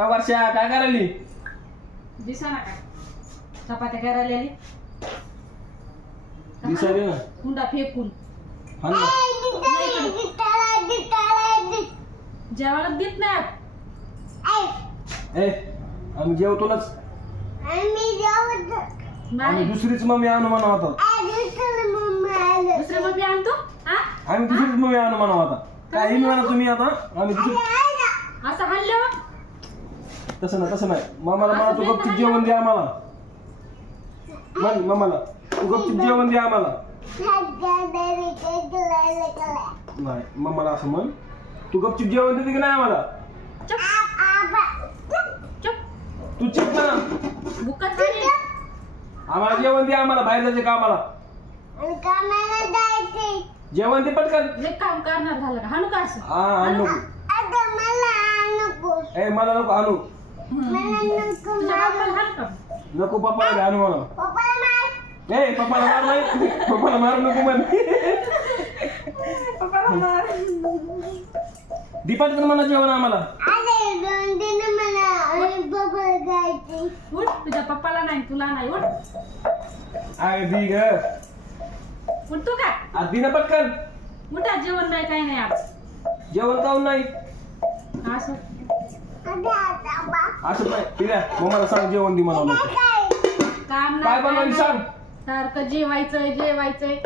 हा वर्षा? काय करायली? दिसा ना काय? चपात्या करायला आली. दिसायली ना. हुंडा फेकून. हा ना. जेवायला देत नाही ए आम्ही जेवतोच आम्ही दुसरीच मम्मी आणू म्हणा होता. दुसरे मग मी आणतो? हा? आम्ही दुसरीच मम्मी आणू म्हणा होता. काही म्हणा तुम्ही आता. आम्ही दुसरी असं हल्लं तसं नाही तसं नाही. मामाला म्हणा तू गपचूप जेवण दे आम्हाला. म्हण मामाला तू गपचूप जेवण दे आम्हाला. नाही मामाला असं म्हण तू गपचूप जेवण देते की नाही आम्हाला? चुप. चुप. तू चिप ना. आम्हाला जेवण दे आम्हाला बाहेर जायचे कामाला जेवण दे पटकन. लय काम करणार झालं का? हाणू का असं? हा आणू नको ए मला नको आणू का नको पप्पाला आणू म्हणा. ए पप्पाला मार नाही. पप्पाला मारू नको म्हण. दीपात म्हणा जेवण आम्हाला. उठ तुझ्या पप्पाला नाही तुला नाही उठ. अरे दी ग. उठतो का? आज दी ना पटकन. उठा जेवण नाही काही नाही आज. जेवण काऊन नाही? असं. असं नाही ठीक आहे मम्माला सांग जेवण दे मला काम काय नाही काय सांग? नाही. सारखं जेवायचंय जेवायचंय.